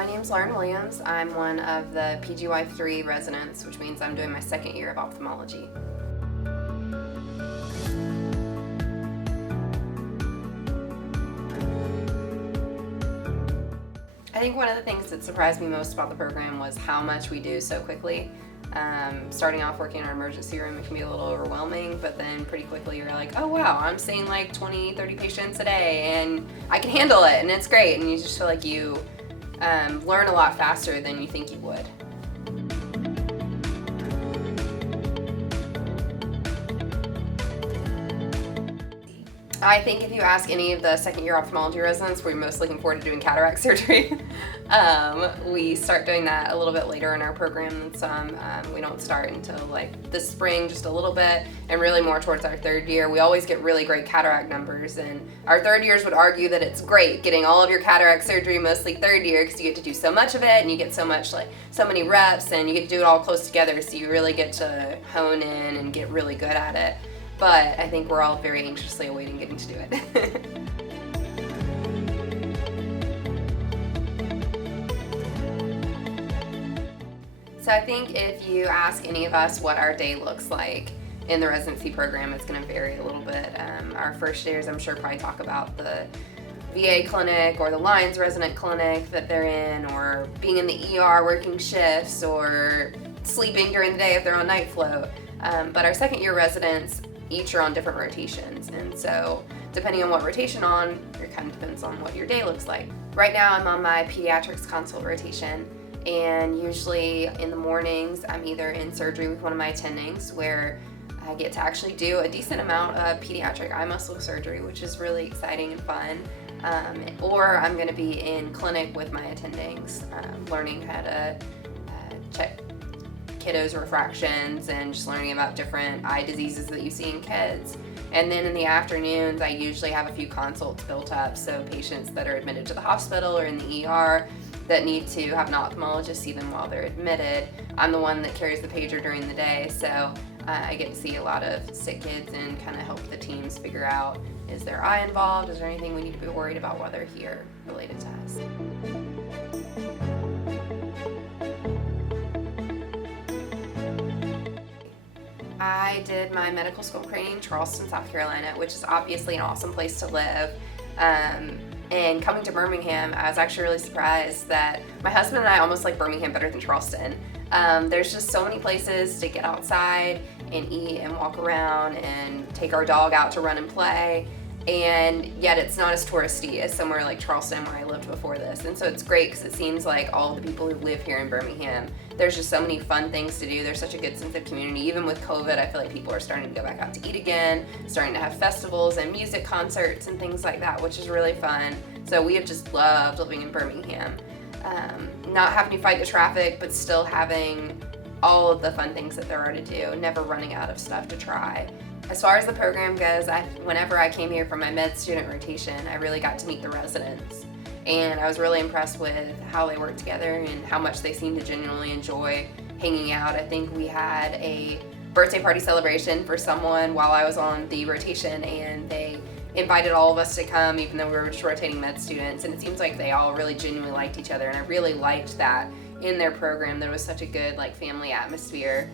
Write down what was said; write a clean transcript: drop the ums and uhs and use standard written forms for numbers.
My name's Lauren Williams. I'm one of the PGY3 residents, which means I'm doing my second year of ophthalmology. I think one of the things that surprised me most about the program was how much we do so quickly. Starting off working in our emergency room, it can be a little overwhelming, but then pretty quickly you're like, oh wow, I'm seeing like 20, 30 patients a day and I can handle it and it's great, and you just feel like you learn a lot faster than you think you would. I think if you ask any of the second year ophthalmology residents, we're most looking forward to doing cataract surgery. We start doing that a little bit later in our program than some. We don't start until like this spring, just a little bit, and really more towards our third year. We always get really great cataract numbers, and our third years would argue that it's great getting all of your cataract surgery mostly third year because you get to do so much of it and you get so many reps and you get to do it all close together, so you really get to hone in and get really good at it. But I think we're all very anxiously awaiting getting to do it. So I think if you ask any of us what our day looks like in the residency program, it's going to vary a little bit. Our first years, I'm sure, probably talk about the VA clinic or the Lions resident clinic that they're in, or being in the ER working shifts, or sleeping during the day if they're on night float. But our second year residents each are on different rotations, and so depending on what rotation on, it kind of depends on what your day looks like. Right now I'm on my pediatrics consult rotation, and usually in the mornings I'm either in surgery with one of my attendings where I get to actually do a decent amount of pediatric eye muscle surgery, which is really exciting and fun, or I'm going to be in clinic with my attendings, learning how to check kiddos' refractions and just learning about different eye diseases that you see in kids. And then in the afternoons, I usually have a few consults built up, so patients that are admitted to the hospital or in the ER that need to have an ophthalmologist see them while they're admitted. I'm the one that carries the pager during the day, so I get to see a lot of sick kids and kind of help the teams figure out, is their eye involved? Is there anything we need to be worried about while they're here related to us? I did my medical school training in Charleston, South Carolina, which is obviously an awesome place to live. And coming to Birmingham, I was actually really surprised that my husband and I almost like Birmingham better than Charleston. There's just so many places to get outside and eat and walk around and take our dog out to run and play. And yet it's not as touristy as somewhere like Charleston where I lived before this. And so it's great because it seems like all of the people who live here in Birmingham, there's just so many fun things to do. There's such a good sense of community. Even with COVID, I feel like people are starting to go back out to eat again, starting to have festivals and music concerts and things like that, which is really fun. So we have just loved living in Birmingham. Not having to fight the traffic, but still having all of the fun things that there are to do, never running out of stuff to try. As far as the program goes, whenever I came here for my med student rotation, I really got to meet the residents. And I was really impressed with how they work together and how much they seem to genuinely enjoy hanging out. I think we had a birthday party celebration for someone while I was on the rotation, and they invited all of us to come even though we were just rotating med students. And it seems like they all really genuinely liked each other, and I really liked that in their program. There was such a good family atmosphere.